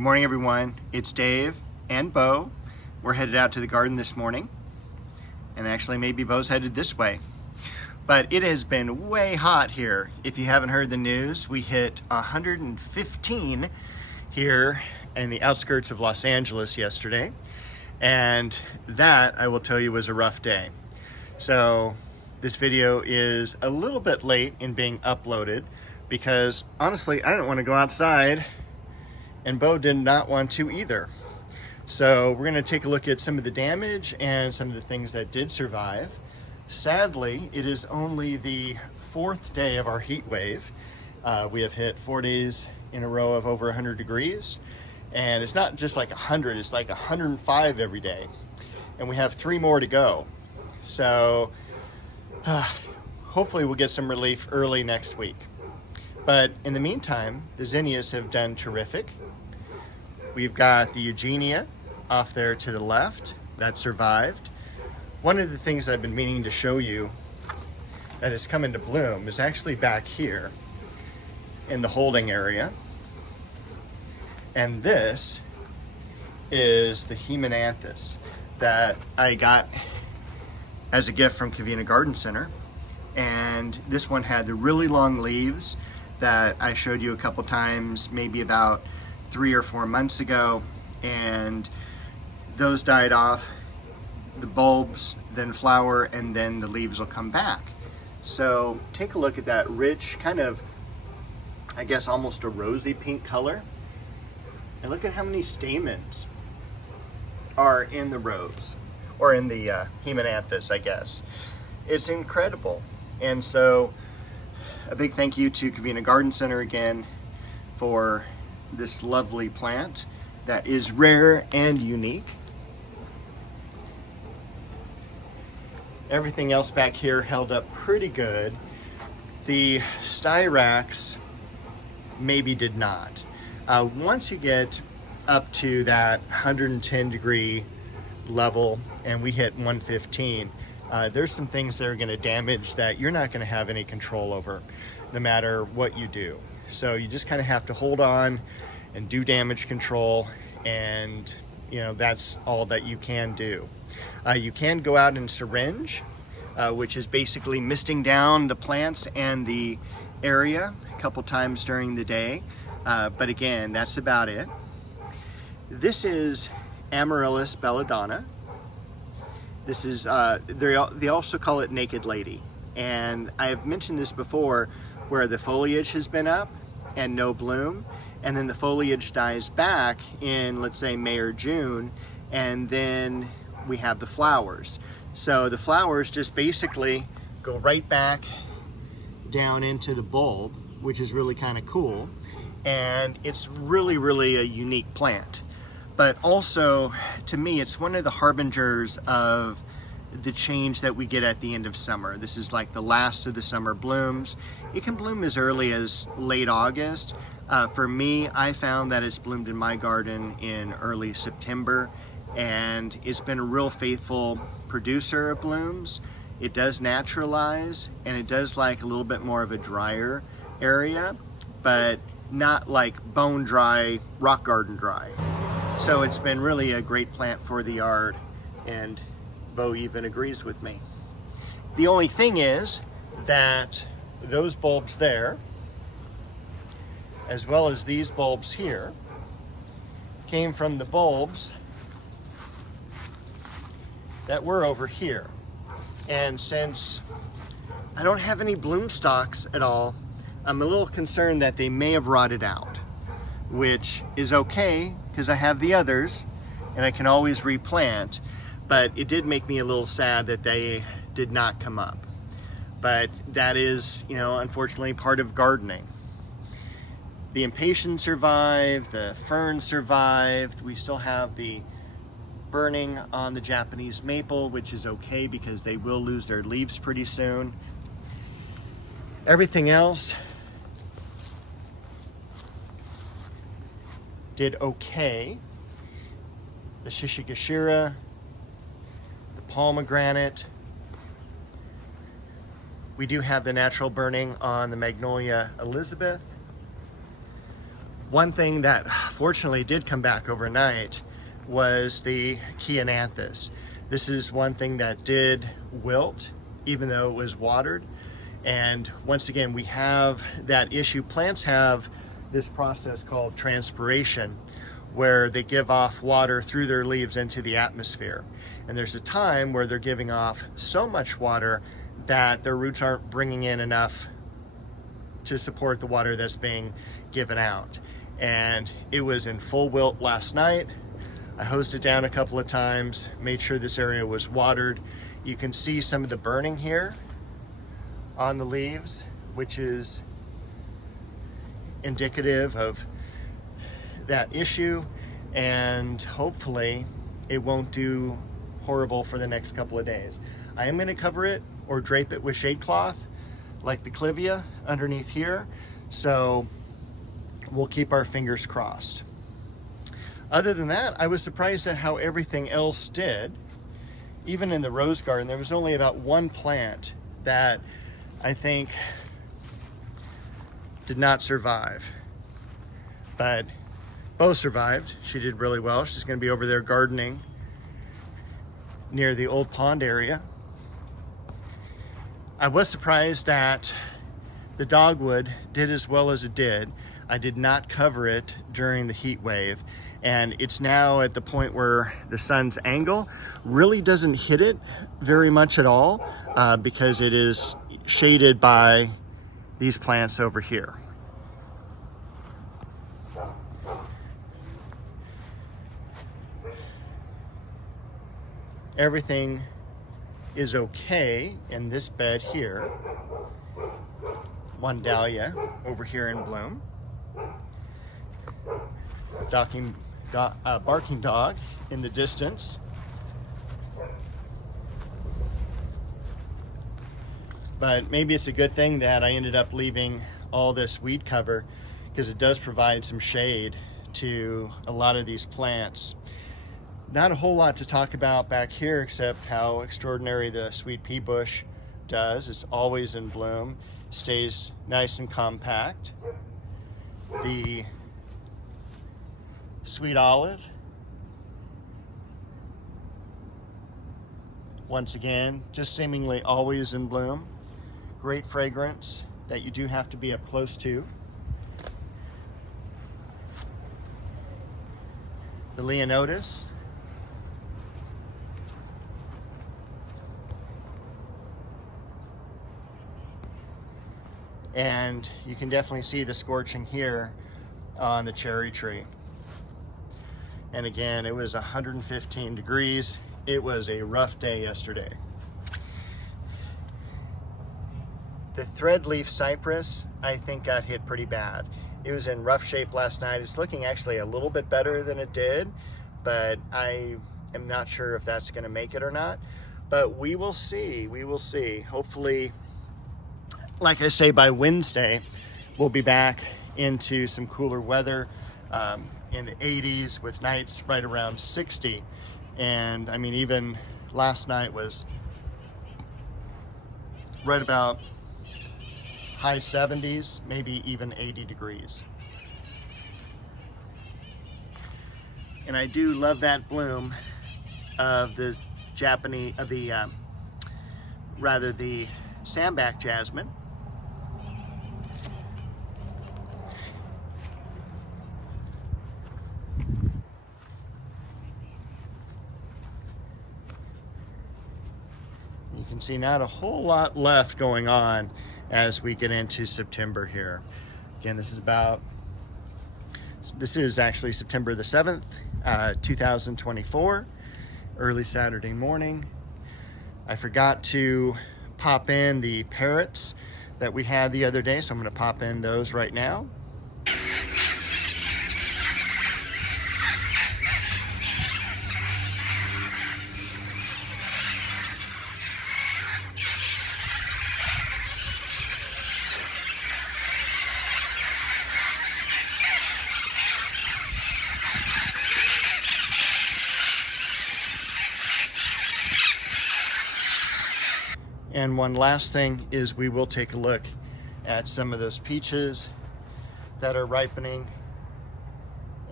Good morning, everyone. It's Dave and Bo. We're headed out to the garden this morning, and actually maybe Bo's headed this way. But it has been way hot here. If you haven't heard the news, we hit 115 here in the outskirts of Los Angeles yesterday, and that, I will tell you, was a rough day. So this video is a little bit late in being uploaded because honestly I didn't want to go outside, and Bo did not want to either. So we're going to take a look at some of the damage and some of the things that did survive. Sadly, it is only the fourth day of our heat wave. We have hit 4 days in a row of over 100 degrees, and it's not just like 100, it's like 105 every day, and we have 3 more to go. So hopefully we'll get some relief early next week. But in the meantime, the zinnias have done terrific. We've got the Eugenia off there to the left that survived. One of the things I've been meaning to show you that has come into bloom is actually back here in the holding area. And this is the Haemanthus that I got as a gift from Covina Garden Center. And this one had the really long leaves that I showed you a couple times, maybe about 3 or 4 months ago, and those died off. The bulbs then flower, and then the leaves will come back. So take a look at that rich, kind of, I guess, almost a rosy pink color. And look at how many stamens are in the rose, or in the Haemanthus, I guess. It's incredible. And so a big thank you to Covina Garden Center again for this lovely plant that is rare and unique. Everything else back here held up pretty good. The styrax maybe did not. Once you get up to that 110 degree level, and we hit 115, there's some things that are going to damage that you're not going to have any control over, no matter what you do. So you just kind of have to hold on and do damage control, and that's all that you can do. You can go out and syringe, which is basically misting down the plants and the area a couple times during the day, but again, that's about it. This is Amaryllis Belladonna. This is they also call it Naked Lady, and I have mentioned this before, where the foliage has been up and no bloom, and then the foliage dies back in, let's say, May or June, and then we have the flowers. So the flowers just basically go right back down into the bulb, which is really kind of cool, and it's really a unique plant. But also, to me, it's one of the harbingers of the change that we get at the end of summer. This is like the last of the summer blooms. It can bloom as early as late August. For me, I found that it's bloomed in my garden in early September, and it's been a real faithful producer of blooms. It does naturalize, and it does like a little bit more of a drier area, but not like bone dry, rock garden dry. So it's been really a great plant for the yard, and Bo even agrees with me. The only thing is that those bulbs there, as well as these bulbs here, came from the bulbs that were over here. And since I don't have any bloom stalks at all, I'm a little concerned that they may have rotted out, which is okay because I have the others and I can always replant. But it did make me a little sad that they did not come up. But that is, unfortunately part of gardening. The impatiens survived, the ferns survived. We still have the burning on the Japanese maple, which is okay because they will lose their leaves pretty soon. Everything else did okay. The Shishigashira, the pomegranate. We do have the natural burning on the Magnolia Elizabeth. One thing that fortunately did come back overnight was the Haemanthus. This is one thing that did wilt even though it was watered. And once again, we have that issue. Plants have this process called transpiration, where they give off water through their leaves into the atmosphere. And there's a time where they're giving off so much water that their roots aren't bringing in enough to support the water that's being given out. And it was in full wilt last night. I hosed it down a couple of times, made sure this area was watered. You can see some of the burning here on the leaves, which is indicative of that issue, and hopefully it won't do horrible for the next couple of days. I am going to cover it or drape it with shade cloth like the clivia underneath here, so we'll keep our fingers crossed. Other than that, I was surprised at how everything else did. Even in the rose garden, there was only about one plant that I think did not survive, but Bo survived. She did really well. She's going to be over there gardening near the old pond area. I was surprised that the dogwood did as well as it did. I did not cover it during the heat wave, and it's now at the point where the sun's angle really doesn't hit it very much at all, because it is shaded by these plants over here. Everything is okay in this bed here. One dahlia over here in bloom. Barking dog in the distance. But maybe it's a good thing that I ended up leaving all this weed cover, because it does provide some shade to a lot of these plants. Not a whole lot to talk about back here except how extraordinary the sweet pea bush does. It's always in bloom, stays nice and compact. The sweet olive, once again, just seemingly always in bloom. Great fragrance that you do have to be up close to. The Leonotis, and you can definitely see the scorching here on the cherry tree. And again, it was 115 degrees. It was a rough day yesterday. The threadleaf cypress, I think, got hit pretty bad. It was in rough shape last night. It's looking actually a little bit better than it did, but I am not sure if that's going to make it or not. But we will see. We will see. Hopefully, like I say, by Wednesday, we'll be back into some cooler weather, in the 80s with nights right around 60. And I mean, even last night was right about high 70s, maybe even 80 degrees. And I do love that bloom of the Japanese, the sandback jasmine. You can see not a whole lot left going on as we get into September here. Again, this is actually September the 7th, 2024, early Saturday morning. I forgot to pop in the parrots that we had the other day, so I'm going to pop in those right now. And one last thing is we will take a look at some of those peaches that are ripening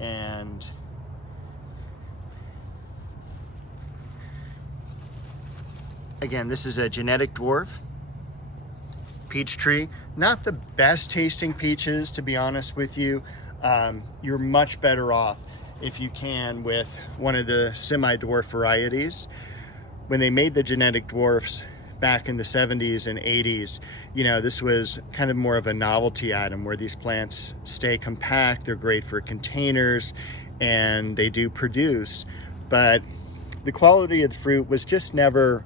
And again, this is a genetic dwarf peach tree. Not the best tasting peaches, to be honest with you. You're much better off if you can with one of the semi-dwarf varieties. When they made the genetic dwarfs back in the 70s and 80s, you know, this was kind of more of a novelty item where these plants stay compact, they're great for containers, and they do produce, but the quality of the fruit was just never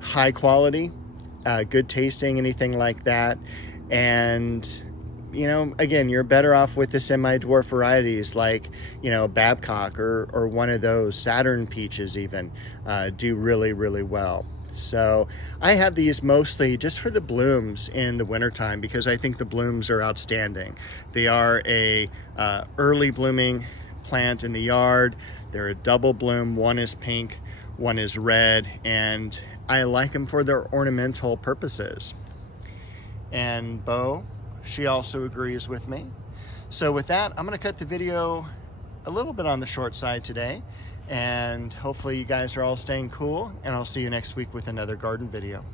high quality, good tasting, anything like that. And you know, again, you're better off with the semi-dwarf varieties like, you know, Babcock or one of those Saturn peaches even do really, really well. So I have these mostly just for the blooms in the wintertime because I think the blooms are outstanding. They are a early blooming plant in the yard. They're a double bloom. One is pink, one is red, and I like them for their ornamental purposes. And Bo, she also agrees with me. So with that, I'm gonna cut the video a little bit on the short side today, and hopefully you guys are all staying cool, and I'll see you next week with another garden video.